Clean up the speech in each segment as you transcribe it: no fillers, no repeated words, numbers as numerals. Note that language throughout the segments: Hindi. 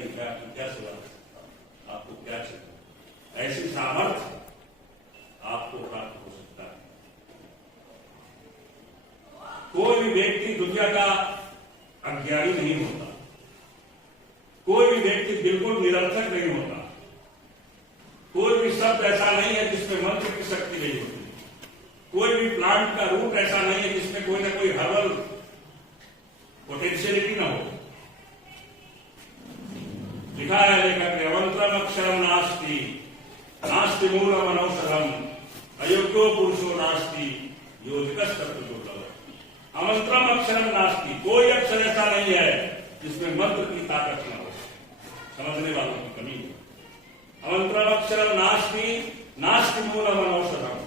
बताइए मैं आपकी क्या सेवा कर सकता हूं, आपको क्या चाहिए। ऐसी सामर्थ्य आपको प्राप्त हो सकता है। कोई भी व्यक्ति दुनिया का अज्ञानी नहीं होता, कोई भी व्यक्ति बिल्कुल निरर्थक नहीं होता, कोई भी शब्द ऐसा नहीं है जिसमें मंत्र की शक्ति नहीं होती, कोई भी प्लांट का रूट ऐसा नहीं है जिसमें कोई ना कोई हर्बल पोटेंशियलिटी ना हो। लिखा है लेखक ने, अमंत्रम अक्षरम नास्ति नास्ति मूलम अनौषधम अयोग्यो पुरुषो नास्ति योजिकस्तत्र दुर्लभ। अमंत्रम अक्षरम नास्ति, कोई अक्षर ऐसा नहीं है जिसमें मंत्र की ताकत न हो। समझने वालों की कमी है। अमंत्रम अक्षरम नास्ति नास्ति मूलम अनौषधम,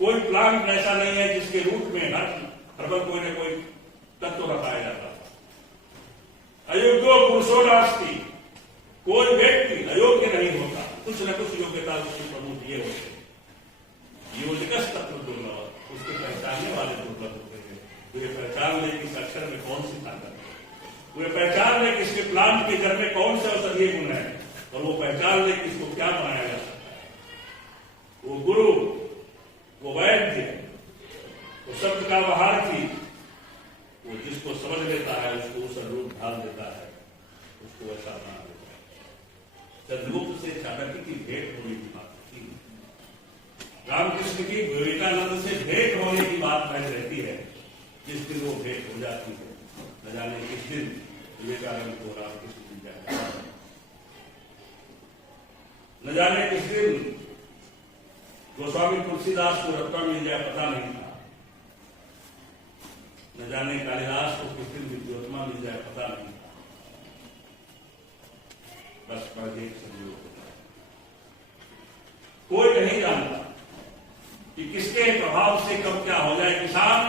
कोई प्लांट ऐसा नहीं है जिसके रूट में हर कोई न कोई तत्व बताया जाता है। अयोग्यो पुरुषो नास्ति, कोई व्यक्ति अयोग्य नहीं होता, कुछ न कुछ योग्यता उसके प्रमुख ये होते। योजिकस तत्व दुर्लभ, उसके पहचानने वाले दुर्लभ होते हैं। तो ये पहचान ले कि इस अक्षर में कौन सी ताकत है, वे पहचान ले कि इसके प्लांट के जड़ में कौन से औषधीय गुण है, और वो पहचान ले कि इसको क्या बनाया जा सकता है। वो गुरु, वो वैद्य, वो शब्द का महारथी, वो जिसको समझ लेता है उसको उस रूप ढाल देता है, उसको ऐसा बना देता है। चंद्रगुप्त से चाणक्य की भेंट होने की बात होती है, रामकृष्ण की विवेकानंद से भेंट होने की बात बहस रहती है। जिस दिन वो भेंट हो जाती है, न जाने किस दिन विवेकानंद को रामकृष्ण मिल जाए, न जाने किस दिन गोस्वामी तुलसीदास को रत्ना मिल जाए, पता नहीं था। न जाने कालिदास को किस दिन विद्योत्मा मिल जाए, पता नहीं था। बस पर एक संयोग होता है। कोई नहीं जानता कि किसके प्रभाव से कब क्या हो जाए। किसान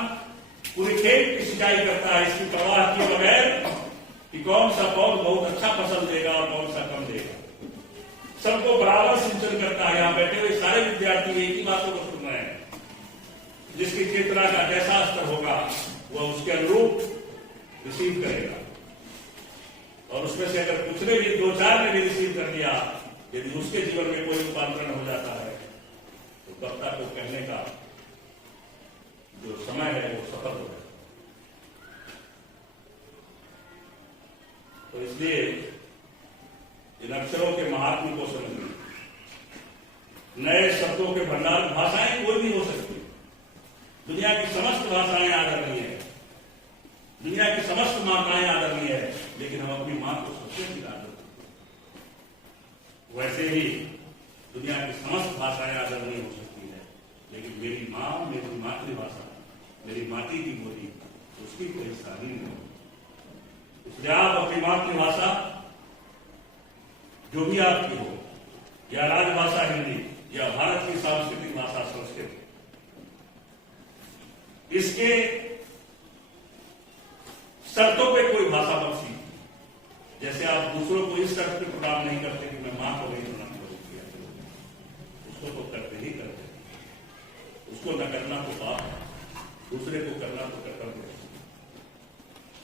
पूरे खेत की सिंचाई करता है इसकी परवाह किए बगैर कि कौन सा पौध बहुत अच्छा फसल देगा और कौन सा कम देगा। सबको बराबर सिंचन करता है। यहां बैठे हुए सारे विद्यार्थी एक ही बातों को सुन रहे हैं। जिसकी चेतना का जैसा स्तर होगा वह उसके अनुरूप रिसीव करेगा, और उसमें से अगर कुछ ने भी 2-4 ने भी रिसीव कर लिया, यदि उसके जीवन में कोई रूपांतरण हो जाता है तो वक्ता को कहने का जो समय है वो सफल हो जाता है। तो इसलिए इन अक्षरों के महात्म्य को समझिए। नए शब्दों के भंडार, भाषाएं कोई भी हो सकती है, दुनिया की समस्त भाषाएं आदरणीय है, दुनिया की समस्त माताएं आदरणीय है, लेकिन हम अपनी मां को सबसे अधिक आदर करते हैं। वैसे ही दुनिया की समस्त भाषाएं आदरणीय हो सकती है, लेकिन मेरी मां, मेरी मातृभाषा, मेरी माटी की बोली, उसकी कोई सानी नहीं। इसलिए आप अपनी मातृभाषा जो भी आपकी हो, या राजभाषा हिंदी, या भारत की सांस्कृतिक भाषा संस्कृत, इसके शर्तों पे कोई भाषा मत सीखिए। जैसे आप दूसरों को इस शर्त पे प्रदान नहीं करते कि मैं मां को नहीं सुना किया, उसको तो करते ही करते, उसको न करना तो पाप, दूसरे को करना तो कर्तव्य।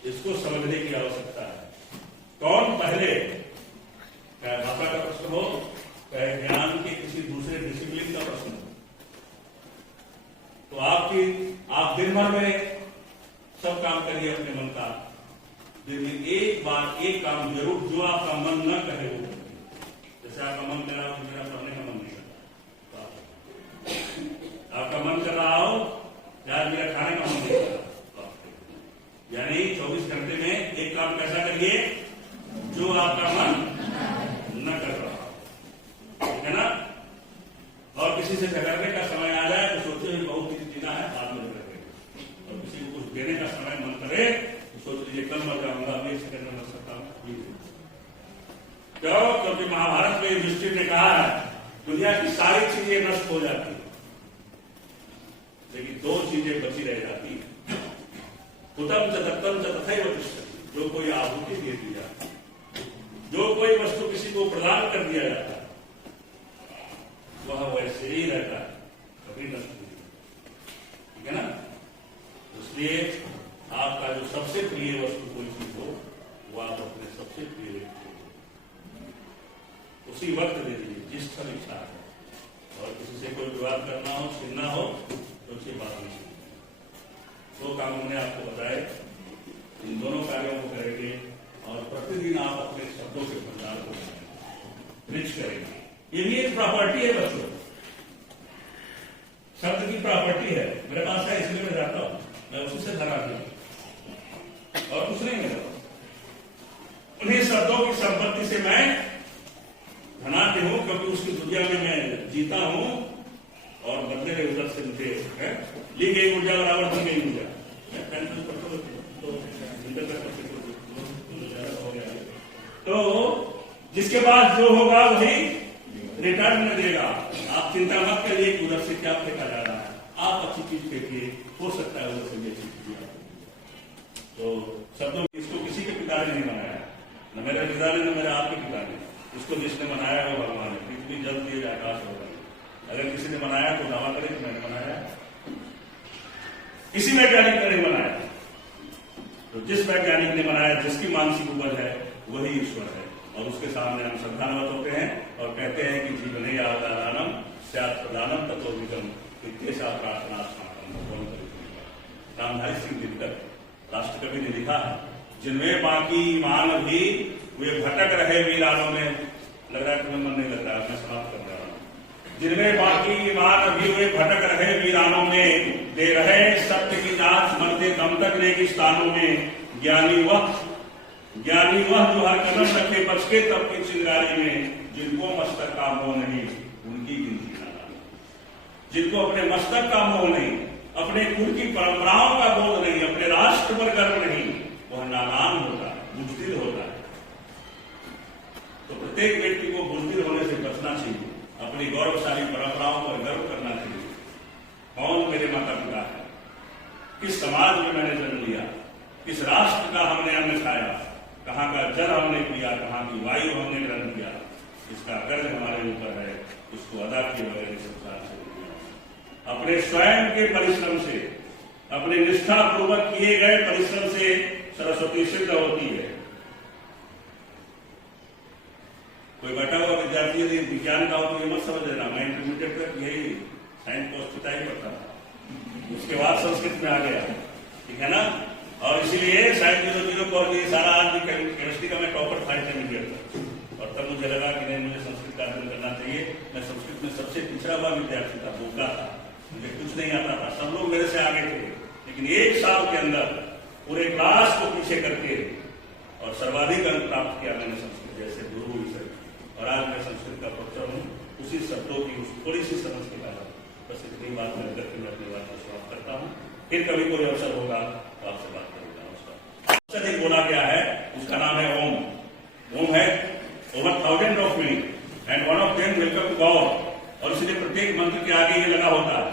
इसको समझने की आवश्यकता है। कौन पहले, चाहे भाषा का प्रश्न हो, चाहे ज्ञान के किसी दूसरे डिसिप्लिन का प्रश्न हो, तो आप दिन भर में सब काम करिए अपने मन का, दिन में एक बार एक काम जरूर जो आपका मन न कहे वो करिए। जैसे आपका मन कर रहा हो कि मेरा पढ़ने का मन नहीं कर रहा, तो आपका मन कर रहा हो यार मेरा खाने का मन नहीं कर रहा, यानी 24 घंटे में एक काम कैसा करिए जो आपका मन न कर रहा, ठीक है ना। और किसी से झगड़ने का समय आ जाए तो सोचे बहुत कुछ जीना है, बाद में झगड़ेंगे। और किसी को कुछ देने का समय मन करे तो सोच लीजिए कल मर जाऊंगा, अभी 1 सेकंड में मर सकता हूं। क्यों? क्योंकि महाभारत में युधिष्ठिर ने कहा है दुनिया की सारी चीजें नष्ट हो जाती है, लेकिन 2 चीजें बची रह जाती है। हुतम च दत्तम च तथैव तिष्ठति, जो कोई आहुति दे दी जाती, जो कोई वस्तु किसी को प्रदान कर दिया जाता है, वह वैसे ही रहता है, कभी नष्ट नहीं होता, ठीक है ना। इसलिए आपका जो सबसे प्रिय वस्तु कोई चीज हो, वो आप अपने सबसे प्रिय व्यक्ति को उसी वक्त दे दीजिए जिस क्षण इच्छा है। और किसी से कोई विवाद करना हो, छीनना हो तो उसके बाद में दो काम हमने आपको बताए, इन दोनों कार्यों को करेंगे और प्रतिदिन आप अपने शब्दों के भंडार को रिच करेंगे। ये भी एक प्रॉपर्टी है बच्चों, शब्द की प्रॉपर्टी है। मेरे पास है इसलिए मैं जाता हूं, मैं उसी से धरा दूं और कुछ नहीं मिला। उन्हीं शब्दों की संपत्ति से मैं धनाढ्य हूं, क्योंकि उसकी दुनिया में मैं जीता हूं और बदले में उधर से मुझे ली गई ऊर्जा बराबर दी गई ऊर्जा। तो जिसके बाद जो होगा वही रिटर्न में देगा। आप चिंता मत करिए कि उधर से क्या फेंका जा रहा है, आप अच्छी चीज फेंकिए, हो सकता है उधर से भी अच्छी चीज। तो शब्दों इसको किसी के पिता ने नहीं बनाया, न मेरे पिता ने न मेरे आपके पिता ने। इसको जिसने बनाया वो भगवान है। पृथ्वी जल दिए आकाश होगा। अगर किसी ने बनाया तो दावा करे कि मैंने बनाया, किसी वैज्ञानिक ने नहीं बनाया। तो जिस वैज्ञानिक ने बनाया, जिसकी मानसिक उपज है वही ईश्वर है। और उसके सामने हम श्रद्धान्वित होते हैं और कहते हैं कि जीवने आधारानम स्यात् प्रधानम तत्वविदम इत्येषा प्रार्थना स्नातम। रामधारी सिंह दिनकर राष्ट्रकवि ने लिखा है, जिनमें बाकी ईमान भी वे भटक रहे वीरानों में। लग रहा है तुम्हें मन नहीं लग रहा है, मैं समाप्त कर रहा हूं। जिनमें बाकी ईमान भी वे भटक रहे वीरानों में, दे रहे सत्य की जांच मरते दम तक रेगिस्तानों में। ज्ञानी वह जो हर कदम रखे बच के तब की चिंगारी में, जिनको मस्तक का मोह नहीं उनकी गिनती ना। जिनको अपने मस्तक का मोह नहीं, अपने कुल की परंपराओं का बोध नहीं, अपने राष्ट्र पर गर्व नहीं, वह नादान होता है, बुजदिल होता है। तो प्रत्येक व्यक्ति को बुजदिल होने से बचना चाहिए, अपनी गौरवशाली परंपराओं पर गर्व करना चाहिए। कौन मेरे माता पिता है, किस समाज में मैंने जन्म लिया, किस राष्ट्र का हमने अन्न खाया, कहाँ का जल हमने पिया, कहाँ की वायु हमने ग्रहण किया, इसका कर्ज हमारे ऊपर है। इसको अदा किए बगैर संसार से अपने स्वयं के परिश्रम से, अपने निष्ठा पूर्वक किए गए परिश्रम से सरस्वती सिद्ध होती है। कोई बैठा हुआ विद्यार्थी यदि विज्ञान का हो तो ये मत समझ लेना, मैं इंटरमीडिएट तक यही साइंस को अस्पताल ही पढ़ता था, उसके बाद संस्कृत में आ गया, ठीक है ना। और इसीलिए साइंस 0 को सारा आदमी केमिस्ट्री का मैं टॉपर था इंटरमीडिएट तक। और तब मुझे लगा कि नहीं, मुझे संस्कृत का अध्ययन करना चाहिए। मैं संस्कृत में सबसे पिछड़ा हुआ विद्यार्थी था, भूखा था, मुझे कुछ नहीं आता था, सब लोग मेरे से आगे थे। लेकिन एक साल के अंदर पूरे क्लास को पीछे करके और सर्वाधिक अंक प्राप्त किया मैंने संस्कृत जैसे गुरु विषय। और आज मैं संस्कृत का प्रोफेसर हूँ, उसी शब्दों की उस थोड़ी सी समझ के कारण। बस इतनी बात मैं करके मैं अपनी बात को समाप्त करता हूँ। फिर कभी कोई अवसर होगा तो आपसे बात करेंगे। नमस्कार। सबसे अधिक बोला गया है उसका नाम है ओम। ओम है over 1000 of meaning and one of them welcome to God. और इसलिए प्रत्येक मंत्र के आगे ये लगा होता है,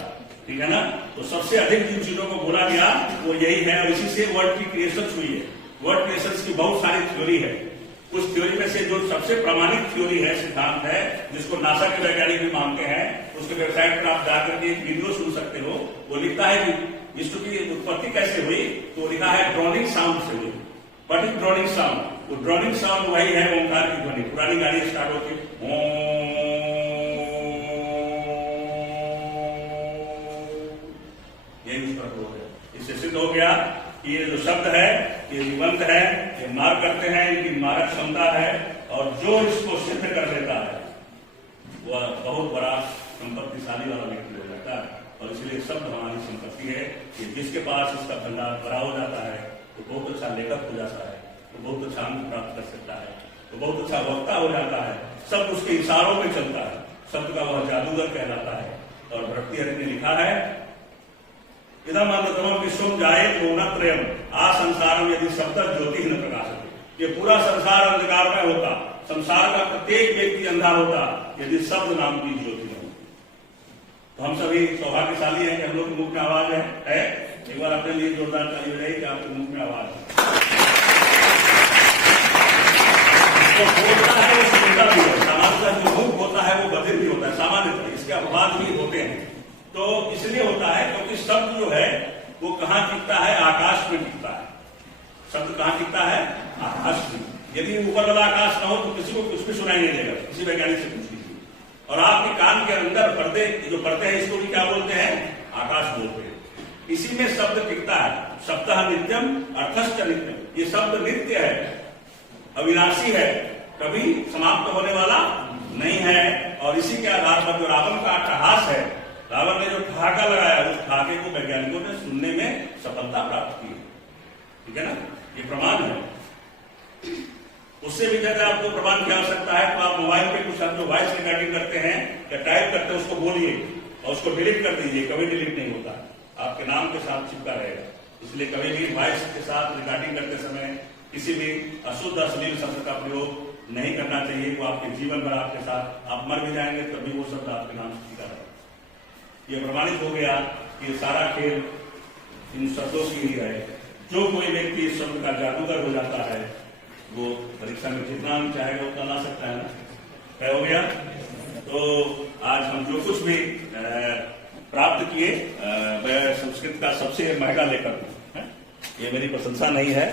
ठीक है ना। तो सबसे अधिक जिन चीजों को बोला गया वो यही है, और इसी से वर्ड की क्रिएशन हुई है। वर्ड क्रिएशन की बहुत सारी थ्योरी है। उस थ्योरी में से जो सबसे प्रामाणिक थ्योरी है, सिद्धांत है, जिसको नासा के वैज्ञानिक भी मानते हैं, उसके वेबसाइट पर आप जाकर के एक वीडियो सुन सकते हो। वो लिखता है कि विश्व की उत्पत्ति कैसे हुई, तो लिखा है ड्रोनिंग साउंड से हुई। बट इज ड्रोनिंग साउंड, वो ड्रोनिंग साउंड वही है ओंकार की ध्वनि। पुरानी गाड़ी स्टार्ट होती यही उसका बोध है। इससे सिद्ध हो गया कि ये जो शब्द है ये जीवंत है, ये मार करते हैं, इनकी मारक क्षमता है। और जो इसको सिद्ध कर लेता है वह बहुत बड़ा संपत्तिशाली वाला व्यक्ति हो जाता है। और इसलिए शब्द हमारी संपत्ति है कि जिसके पास इसका भंडार भरा हो जाता है तो बहुत अच्छा लेखक हो जाता है, तो बहुत अच्छा अंक प्राप्त कर सकता है, तो बहुत अच्छा वक्ता हो जाता है। शब्द उसके इशारों में चलता है, शब्द का वह जादूगर कहलाता है। और भरतृहरि ने लिखा है इदम अमृतमं विश्वम जायेत मौनत्रयम् आ संसारम यदि शब्द ज्योति न प्रकाशते। ये पूरा संसार अंधकार में होता, संसार का प्रत्येक व्यक्ति अंधा होता यदि शब्द नाम की ज्योति न होती। तो हम सभी सौभाग्यशाली हैं कि हम लोग के मुख में आवाज है। एक बार अपने लिए जोरदार ताली बजाइए कि आपके मुख में आवाज है। तो बोलता है वो सुनता भी है, सामान्यतः जो मुख होता है वो बधिर भी होता है, सामान्यतः इसके अपवाद भी होते हैं। तो इसलिए होता है क्योंकि शब्द जो है वो कहाँ टिकता है, आकाश में टिकता है। शब्द कहाँ टिकता है, आकाश में। यदि ऊपर वाला आकाश न हो तो किसी को कुछ भी सुनाई नहीं देगा, किसी वैज्ञानिक से पूछ लीजिए। और आपके कान के अंदर पर्दे, जो पर्दे हैं, इसको भी क्या बोलते हैं? आकाश बोलते हैं। इसी में शब्द टिकता है। शब्दः नित्यम अर्थश्च नित्यम। ये शब्द नित्य है, अविनाशी है, कभी समाप्त होने वाला नहीं है। और इसी के आधार पर जो रावण का अट्टहास है, रावण ने जो ठहाका लगाया, उस ठहाके को वैज्ञानिकों ने सुनने में सफलता प्राप्त की। ठीक है ना, ये प्रमाण है। उससे भी ज्यादा आपको प्रमाण की आवश्यकता है तो आप मोबाइल पे कुछ आप जो वॉइस रिकॉर्डिंग करते हैं या टाइप करते हैं, उसको बोलिए और उसको डिलीट कर दीजिए। कभी डिलीट नहीं होता, आपके नाम के साथ चिपका रहेगा। इसलिए कभी भी वॉइस के साथ रिकॉर्डिंग करते समय किसी भी अशुद्ध अश्लील शब्द का प्रयोग नहीं करना चाहिए। वो आपके जीवन भर आपके साथ, आप मर भी जाएंगे तभी वो शब्द आपके नाम से चिपका रहेगा। ये प्रमाणित हो गया कि सारा खेल इन शब्दों की ही है। जो कोई व्यक्ति इस शब्द का जादूगर हो जाता है, वो परीक्षा में जितना भी चाहेगा उतना ला सकता है ना। तय हो गया। तो आज हम जो कुछ भी प्राप्त किए, मैं संस्कृत का सबसे महंगा लेखक हूं। ये मेरी प्रशंसा नहीं है,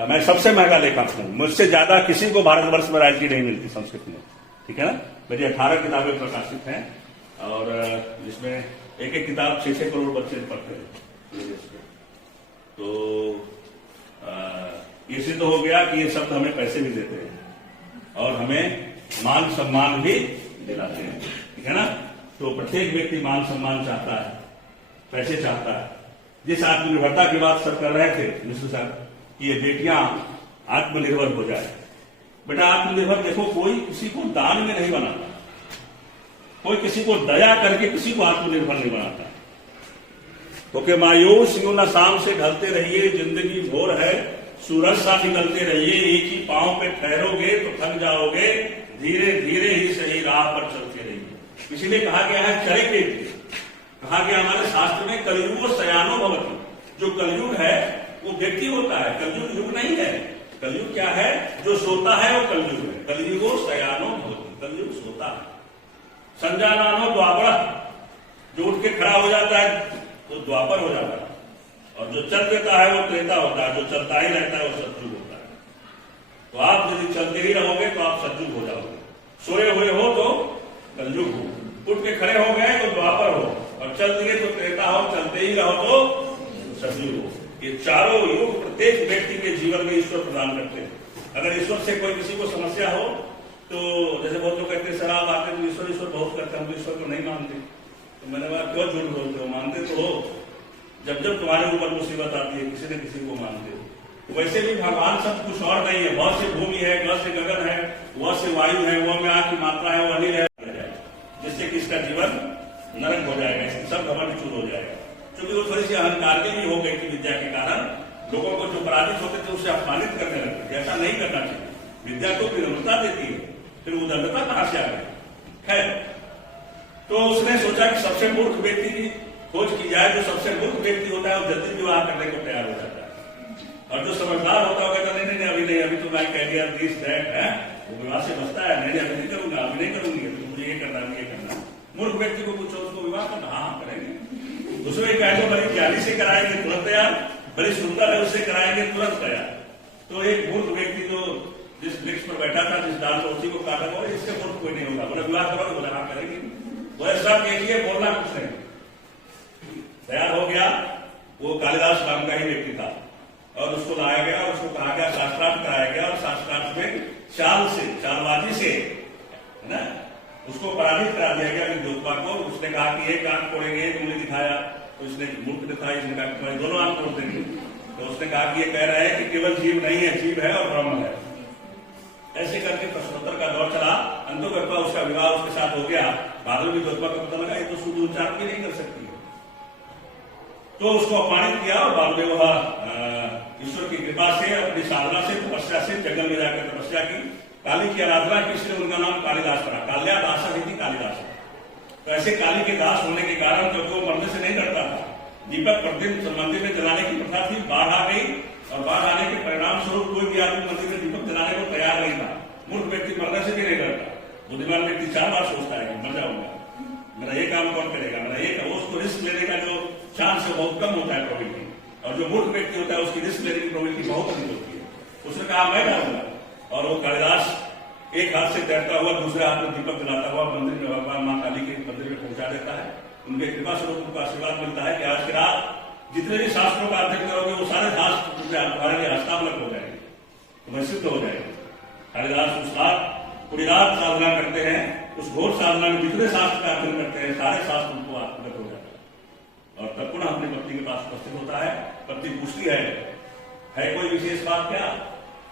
मैं सबसे महंगा लेखक हूं। मुझसे ज्यादा किसी को भारतवर्ष में रॉयल्टी नहीं मिलती संस्कृत में। ठीक है ना। मेरी 18 किताबें प्रकाशित हैं और जिसमें एक एक किताब 6-6 करोड़ बच्चे पढ़ते हैं। तो ये सिद्ध हो गया कि ये शब्द हमें पैसे भी देते हैं और हमें मान सम्मान भी दिलाते हैं। ठीक है ना। तो प्रत्येक व्यक्ति मान सम्मान चाहता है, पैसे चाहता है। जिस आत्मनिर्भरता की बात सब कर रहे थे मिश्र साहब, कि ये बेटियां आत्मनिर्भर हो जाए। बेटा आत्मनिर्भर देखो, कोई किसी को दान में नहीं बनाता, कोई किसी को दया करके किसी को आत्मनिर्भर नहीं बनाता। क्योंकि मायूस यूं न शाम से ढलते रहिए, जिंदगी भोर है सूरज सा निकलते रहिए। एक ही पांव पे ठहरोगे तो थक जाओगे, धीरे धीरे ही सही राह पर चलते रहिए। इसीलिए कहा गया है चरित्र, कहा गया हमारे शास्त्र में कलयुग शयानो भवति। जो कलयुग है वो व्यक्ति होता है, कलयुग युग नहीं है। कलयुग क्या है? जो सोता है वो कलयुग है। कलयुगो शयानो भवति, कलयुग सोता है। संजानानो द्वापर, जो उठ के खड़ा हो जाता है तो द्वापर हो जाता है। और जो चल देता है वो त्रेता होता है, जो चलता ही रहता है वो सतयुग होता है। तो आप यदि चलते ही रहोगे तो आप सतयुग हो जाओगे। सोए हुए हो तो कलयुग हो, उठ के खड़े हो गए तो द्वापर हो, और चल दिए तो त्रेता हो, चलते ही रहो तो सतयुग हो। ये चारों युग प्रत्येक व्यक्ति के जीवन में ईश्वर प्रदान करते हैं। अगर ईश्वर से कोई किसी को समस्या हो तो जैसे बहुत लोग कहते हैं सर आप आते तो ईश्वर ईश्वर बहुत करते हैं, हम ईश्वर को नहीं मानते। तो मैंने कहा क्यों झूठ बोलते हो? मानते तो हो। जब जब तुम्हारे ऊपर मुसीबत आती है किसी न किसी को मानते हो। तो वैसे भी भगवान सब कुछ और नहीं है। बहुत से भूमि है, बहुत से गगन है, वह से वायु है, वह में आग की मात्रा है, वह अनिल है, जिससे कि इसका जीवन नरक हो जाएगा, इसकी सब घमंड चूर हो जाएगा। क्योंकि वो थोड़ी सी अहंकार भी हो गई थी विद्या के कारण। लोगों को जो पराजित होते थे उसे अपमानित करने लगते थे। ऐसा नहीं करना चाहिए। विद्या को विनम्रता देती है, फिर उदारता कहां से आ गई? खैर, तो उसने सोचा कि सबसे मूर्ख व्यक्ति की खोज की जाए। जो सबसे मूर्ख व्यक्ति होता है वो जल्दी विवाह करने को तैयार हो जाता है, और जो समझदार होता है कहता नहीं, अभी नहीं, अभी तो मैं कैरियर दिस दैट है, वो विवाह से बचता है। नहीं, अभी नहीं करूंगा, अभी नहीं करूंगी, तो मुझे ये करना, ये करना। मूर्ख व्यक्ति को पूछो उसको विवाह करना, हाँ करेंगे। दूसरे कह दो बड़ी ज्ञानी से कराएंगे तुरंत तैयार, बड़ी सुंदर है उससे कराएंगे तुरंत तैयार। तो एक मूर्ख व्यक्ति जो जिस वृक्ष पर बैठा था, जिस डाल पर, उसी को काटा, बोले इससे मूर्ख कोई नहीं होगा। बोले विवाह करोगे? बोले हाँ करेंगे। बोले सब देखिए, बोलना कुछ नहीं। तैयार हो गया। वो कालिदास नाम का ही व्यक्ति था और उसको लाया गया और उसको कहा गया शास्त्रार्थ कराया गया। और शास्त्रार्थ में चाल से, चालबाजी से, है ना, उसको पराजित करा दिया गया विद्योत्पा को। उसने कहा कि एक आंख तोड़ेंगे, एक उंगली दिखाया तो इसने मूर्ख दिखाई, इसने कहा दोनों आंख तोड़ देंगे। तो उसने कहा कि ये कह रहा है कि केवल जीव नहीं है, जीव है और ब्रह्म है। ऐसे करके प्रश्नोत्तर का दौर चला। अंतोगत्वा उसका विवाह उसके साथ हो गया। बाद में विद्योत्पा को पता लगा ये तो शुद्ध उच्चारण भी नहीं कर सकती है, तो उसको अपमानित किया। और बाद में वह ईश्वर की कृपा से, अपनी साधना से, तपस्या से जंगल में जाकर तपस्या की, काली की आराधना की। इसलिए उनका नाम कालिदास पड़ा। काल्या दास थी कालिदास। तो ऐसे काली के दास होने के कारण, क्योंकि वो मरने से नहीं डरता था, दीपक प्रतिदिन मंदिर में जलाने की प्रथा थी। बाढ़ आ गई और बाढ़ आने के परिणाम स्वरूप कोई भी आदमी मंदिर में दीपक जलाने को तैयार नहीं था। मूर्ख व्यक्ति मरने से भी नहीं डरता। बुद्धिमान व्यक्ति 4 बार सोचता है कि मर जाऊंगा, मेरा ये काम कौन करेगा, मेरा ये काम। उसको रिस्क लेने का जो चांस है बहुत कम होता है प्रोबेबिलिटी, और जो मूर्ख व्यक्ति होता है उसकी रिस्क लेने की प्रोबेबिलिटी बहुत अधिक होती है। उसने कहा मैं डालूंगा। और वो कालिदास एक हाथ से तैरता हुआ दूसरे हाथ में दीपक जलाता हुआ मंदिर में भगवान मां काली के मंदिर में पहुंचा देता है। उनके कृपा स्वरूप उनको आशीर्वाद मिलता है कि आज की रात जितने भी शास्त्रों का अध्ययन करोगे वो सारे शास्त्र तुम्हारे लिए हस्तामलक हो जाएंगे, तुम्हें सिद्ध हो जाएंगे। कालिदास उस रात पूरी रात साधना करते हैं, उस घोर साधना में जितने शास्त्र का अध्ययन करते हैं सारे शास्त्र उनको आत्मगत हो जाता है। और तब पुनः अपनी पत्नी के पास उपस्थित होता है। पत्नी पूछती है कोई विशेष बात क्या?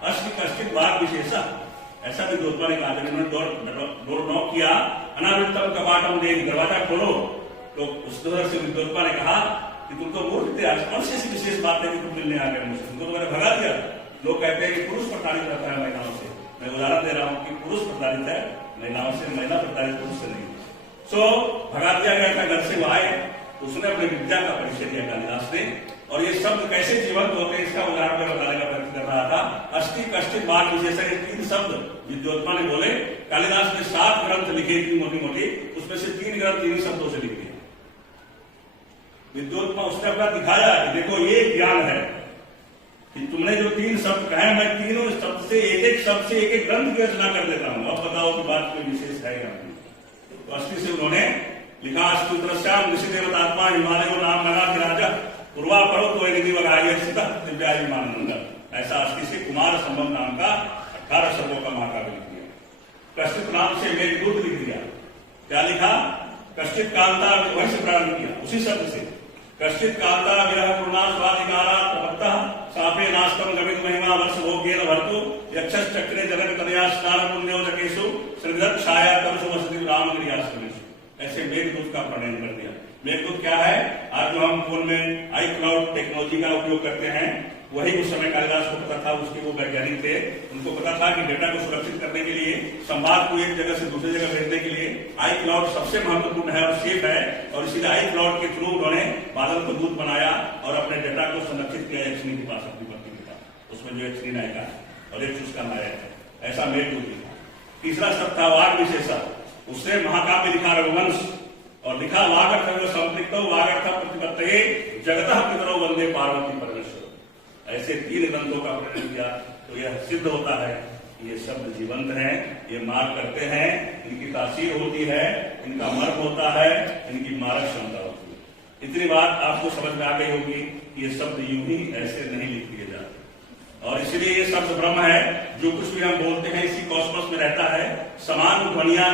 अष्ट कष्टित बात विशेष, ऐसा भी द्योतपा ने कहा। जब उन्होंने डोर नॉक किया, अनावृतम कपाटम देख, दरवाजा खोलो, तो उस तरह से द्योतपा ने कहा कि तुम तो मूर्ख थे, कौन सी ऐसी विशेष बात है कि तुम मिलने आ गए मुझसे, तुमको तो मैंने भगा दिया। लोग कहते हैं कि पुरुष प्रताड़ित रहता है महिलाओं से, मैं उदाहरण दे रहा हूं कि पुरुष प्रताड़ित है महिलाओं से, महिला प्रताड़ित पुरुष से नहीं। भगा दिया गया था घर से। वो आए, उसने अपनी विद्या का परिचय दिया कालिदास ने। और ये शब्द कैसे जीवंत होते हैं इसका उदाहरण मैं बताने का प्रयत्न कर रहा था। अष्टि कष्टित बात विशेषण, ये 3 शब्द द्योतपा ने बोले। कालिदास ने 7 ग्रंथ लिखे थी मोटी मोटी, उसमें से 3 ग्रंथ 3 शब्दों से लिखे। विद्योतपा उसने अपना दिखाया कि देखो ये ज्ञान है कि तुमने जो 3 शब्द कहे, मैं तीनों शब्द से एक शब्द से एक ग्रंथ की रचना कर देता हूं। अब बताओ कि बात कोई विशेष है या नहीं। तो अष्टि से उन्होंने लिखा, अष्टुत्रश्याम ऋषि देवतात्मा हिमालय नाम लगा कि राजा पूर्वा पर्वत निधि वगाई दिव्यायुमानंद। ऐसा अष्टि से कुमार संभव नाम का 18 शब्दों का महाकाव्य लिख दिया। कष्टित नाम से मेघदूत लिख दिया। क्या लिखा? कष्टित कांता, वहीं से प्रारंभ किया उसी शब्द से। कष्टित कांता विरह पूर्णा स्वाधिकारा प्रपत्ता सापे नास्तम गमित महिमा वर्ष भोग्येन भर्तु यक्षस चक्रे जनक तनया स्नान पुण्योदकेषु श्रीधर छाया तमसु वसति रामगिरियाश्रमेषु। ऐसे मेघदूत का प्रणयन कर दिया। मेघदूत क्या है? आज जो हम फोन में iCloud टेक्नोलॉजी का उपयोग करते हैं, वही उस समय कालिदास को पता था। उसके वो वैज्ञानिक थे, उनको पता था कि डेटा को सुरक्षित करने के लिए, संवाद को एक जगह से दूसरी जगह भेजने के लिए iCloud सबसे महत्वपूर्ण है और सेफ है। और इसीलिए iCloud के थ्रू उन्होंने बादल को दूत बनाया और अपने डेटा को संरक्षित किया यक्षिणी के पास, अपनी पत्नी के पास। उसमें जो यक्षिणी नायिका और एक उसका नायक है, ऐसा मेघदूत लिखा। तीसरा शब्द था वाग विशेषा, उसने महाकाव्य लिखा रघुवंश और लिखा वागर्थ संपृक्त वागर्थ प्रतिपत्तये जगतः पितरो वंदे पार्वती परमेश्वर। ऐसे 3 ग्रंथों का प्रयोग किया तो यह सिद्ध होता है कि ये शब्द जीवंत हैं, ये मार करते हैं, इनकी तासीर होती है, इनका मर्म होता है, इनकी मारक क्षमता होती है। इतनी बात आपको समझ में आ गई होगी कि ये शब्द यूं ही ऐसे नहीं लिख दिए जाते। और इसलिए ये शब्द ब्रह्म है। जो कुछ भी हम बोलते हैं इसी कॉस्मोस में रहता है। समान ध्वनियां